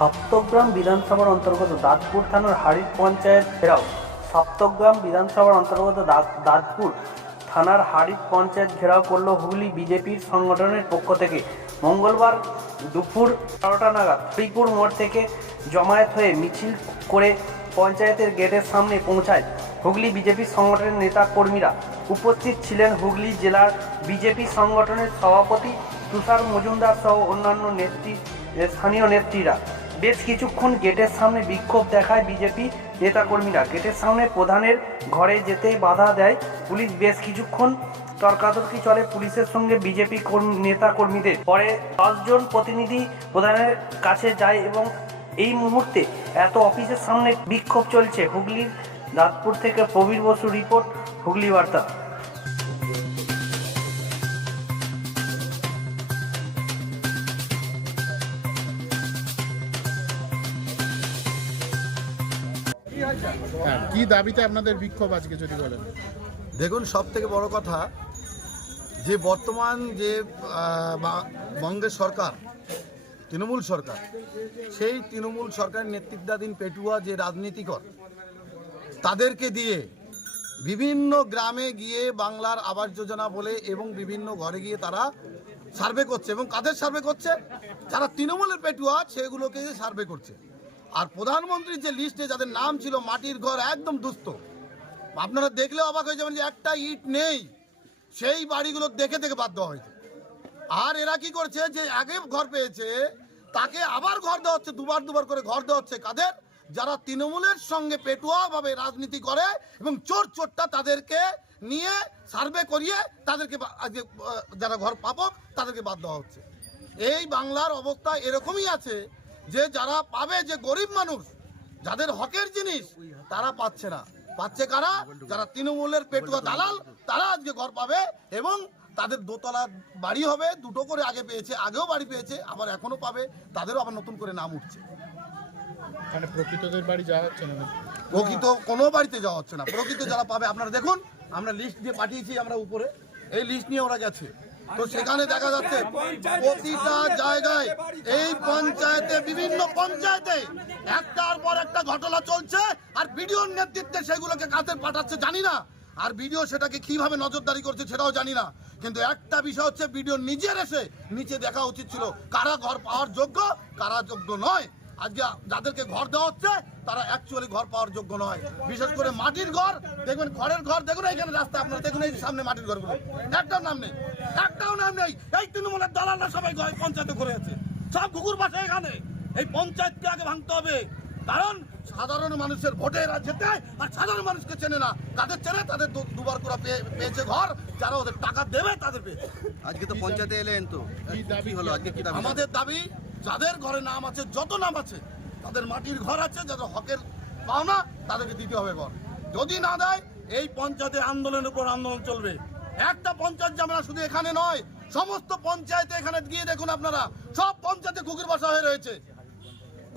সপ্তগ্রাম বিধানসভার অন্তর্গত দাঁতপুর থানার হাড়ির পঞ্চায়েত ঘেরাও। সপ্তগ্রাম বিধানসভার অন্তর্গত দাঁত- দাঁতপুর থানার হাড়ির পঞ্চায়েত ঘেরাও করল হুগলি বিজেপির সংগঠনের পক্ষ থেকে। মঙ্গলবার দুপুর বারোটা নাগাদ শ্রীপুর মোড় থেকে জমায়েত হয়ে মিছিল করে পঞ্চায়েতের গেটের সামনে পৌঁছায় হুগলি বিজেপি সংগঠনের নেতা কর্মীরা। উপস্থিত ছিলেন হুগলি জেলার বিজেপি সংগঠনের সভাপতি তুষার মজুমদার সহ অন্যান্য নেত্রী স্থানীয় নেত্রীরা। বেশ কিছুক্ষণ গেটের সামনে বিক্ষোভ দেখায় বিজেপি নেতাকর্মীরা গেটের সামনে প্রধানের ঘরে যেতে বাধা দেয় পুলিশ। বেশ কিছুক্ষণ তর্কাতর্কি চলে পুলিশের সঙ্গে বিজেপি নেতা কর্মীদের। পরে দশজন প্রতিনিধি প্রধানের কাছে যায় এবং এই মুহূর্তে এত অফিসের সামনে বিক্ষোভ চলছে। হুগলির দাঁতপুর থেকে প্রবীর বসু রিপোর্ট, হুগলি বার্তা। হ্যাঁ কি দাবিতে আপনাদের বিক্ষোভ আজকে, যদি বলেন? দেখুন সব থেকে বড় কথা, যে বর্তমান যে বঙ্গের সরকার, তৃণমূল সরকার, সেই তৃণমূল সরকারের নেতৃত্বাধীন পেটুয়া যে রাজনীতিকর, তাদেরকে দিয়ে বিভিন্ন গ্রামে গিয়ে বাংলার আবাস যোজনা বলে এবং বিভিন্ন ঘরে গিয়ে তারা সার্ভে করছে এবং কাদের সার্ভে করছে? যারা তৃণমূলের পেটুয়া, সেগুলোকে সার্ভে করছে। আর প্রধানমন্ত্রীর যে লিস্টে যাদের নাম ছিল, মাটির ঘর একদম দুস্থ। আপনারা দেখলে অবাক হয়ে যাবেন যে একটা ইট নেই, সেই বাড়িগুলো দেখে দেখে বাধ্য হয়েছে। আর এরা কি করছে যে আগে ঘর পেয়েছে, তাকে আবার ঘর দেওয়া হচ্ছে, দুবার দুবার করে ঘর দেওয়া হচ্ছে কাদের? যারা তৃণমূলের সঙ্গে পেটুয়া ভাবে রাজনীতি করে এবং চোর চোরটা তাদেরকে নিয়ে সার্ভে করিয়ে তাদেরকে যারা ঘর পাবক তাদেরকে দেওয়া হচ্ছে। এই বাংলার অবস্থা এরকমই আছে যে যারা পাবে যে গরিব মানুষ যাদের হকের জিনিস তারা পাচ্ছে না। পাচ্ছে কারা? যারা তৃণমূলের পেটুয়া দালাল তারা আজকে ঘর পাবে এবং তাদের দোতলা বাড়ি হবে। দুটো করে আগে পেয়েছে আগেও বাড়ি পেয়েছে আবার এখনও পাবে। তাদেরও আবার নতুন করে নাম উঠছে। মানে প্রকৃতদের বাড়ি যাওয়া হচ্ছে না? প্রকৃত কোনো বাড়িতে যাওয়া হচ্ছে না। প্রকৃত যারা পাবে আপনারা দেখুন আমরা লিস্ট দিয়ে পাঠিয়েছি আমরা উপরে। এই লিস্ট নিয়ে ওরা গেছে। তো সেখানে দেখা যাচ্ছে প্রতিটা জায়গায় এই পঞ্চায়েতে, বিভিন্ন পঞ্চায়েতে একটার পর একটা ঘটনা চলছে আর ভিডিওর নেতৃত্বে সেগুলোকে কাদের পাঠাচ্ছে, জানি না। আর ভিডিও সেটাকে কীভাবে নজরদারি করছে সেটাও জানি না। কিন্তু একটা বিষয় হচ্ছে ভিডিও নিজের এসে নিচে দেখা উচিত ছিল, কারা ঘর পাওয়ার যোগ্য, কারা যোগ্য নয়। আজকে যাদেরকে ঘর দেওয়া হচ্ছে তারা অ্যাকচুয়ালি ঘর পাওয়ার যোগ্য নয়। বিশেষ করে মাটির ঘর দেখবেন ঘরের ঘর দেখুন এইখানে রাস্তা আপনারা দেখুন এই সামনে মাটির ঘরগুলো। একটাও নাম নেই একটাও নাম নেই। এই তৃণমূলের দালালরা সবাই ঘর পঞ্চায়েতে করে আছে। সব কুকুর বাসে এখানে। এই পঞ্চায়েতকে আগে ভাঙতে হবে। কারণ সাধারণ মানুষের ভোটে এরা যেতে আর সাধারণ মানুষকে চেনে না। কাদের চেনে? তাদের দুবার করে পেয়ে- পেয়েছে ঘর। যারা ওদের টাকা দেবে তাদের পেয়েছে। আজকে তো পঞ্চায়েতে এলেন তো। কি দাবি হলো? আজকে কি দাবি? আমাদের দাবি যাদের ঘরে নাম আছে যত নাম আছে তাদের মাটির ঘর আছে, যাদের হকের পাওনা, তাদেরকে দিতে হবে ঘর। যদি না দেয়, এই পঞ্চায়েতে আন্দোলনের উপর আন্দোলন চলবে। একটা পঞ্চায়েত ঝামেলা শুধু এখানে নয়, সমস্ত পঞ্চায়েতে এখানে গিয়ে দেখুন আপনারা, সব পঞ্চায়েতে কুকুর বাসা হয়ে রয়েছে।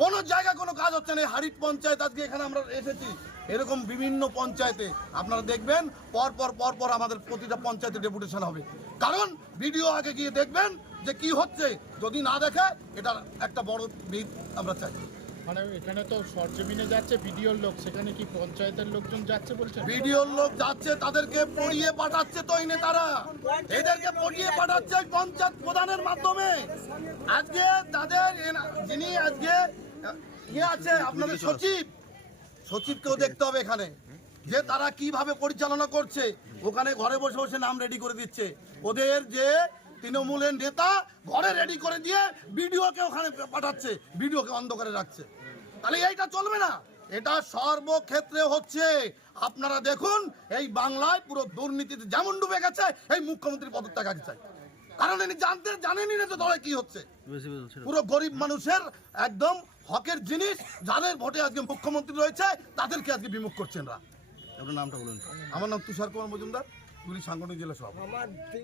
কোনো জায়গায় কোনো কাজ হচ্ছে না। হারিট পঞ্চায়েত, আজকে এখানে আমরা এসেছি। এরকম বিভিন্ন পঞ্চায়েতে আপনারা দেখবেন পর পর পর পর আমাদের প্রতিটা পঞ্চায়েতে ডেপুটেশন হবে। কারণ ভিডিও আগে গিয়ে দেখবেন যে কি হচ্ছে। যদি না দেখে, এটা একটা বড় বিদ আমরা চাই। মানে এখানে তো সরজমিনে যাচ্ছে, বিডিওর লোক, সেখানে কি পঞ্চায়েতের লোকজন যাচ্ছে বলছেন? ভিডিওর লোক যাচ্ছে, তাদেরকে পড়িয়ে পাঠাচ্ছে তো এই নেতারা। এদেরকে পড়িয়ে পাঠাচ্ছে পঞ্চায়েত প্রধানের মাধ্যমে। আজকে তাদের যিনি আজকে ইয়ে আছে আপনাদের সচিব। সচিবকেও দেখতে হবে এখানে, যে তারা কীভাবে পরিচালনা করছে। ওখানে ঘরে বসে বসে নাম রেডি করে দিচ্ছে। ওদের যে তৃণমূলের নেতা, ঘরে রেডি করে দিয়ে ভিডিওকে ওখানে পাঠাচ্ছে ভিডিওকে অন্ধকারে রাখছে। তাহলে এইটা চলবে না। এটা সর্বক্ষেত্রে হচ্ছে। আপনারা দেখুন এই বাংলায় পুরো দুর্নীতিতে যেমন ডুবে গেছে এই মুখ্যমন্ত্রী পদত্যাগ আগে চাই। কারণ ইনি জানতে জানেনই না যে দলে কি হচ্ছে। পুরো গরিব মানুষের একদম হকের জিনিস যাদের ভোটে আজকে মুখ্যমন্ত্রী রয়েছে তাদেরকে আজকে বিমুখ করছেন না আপনার নামটা বলুন। আমার নাম তুষার কুমার মজুমদার পুরী সাংগঠনিক জেলা সভাপতি।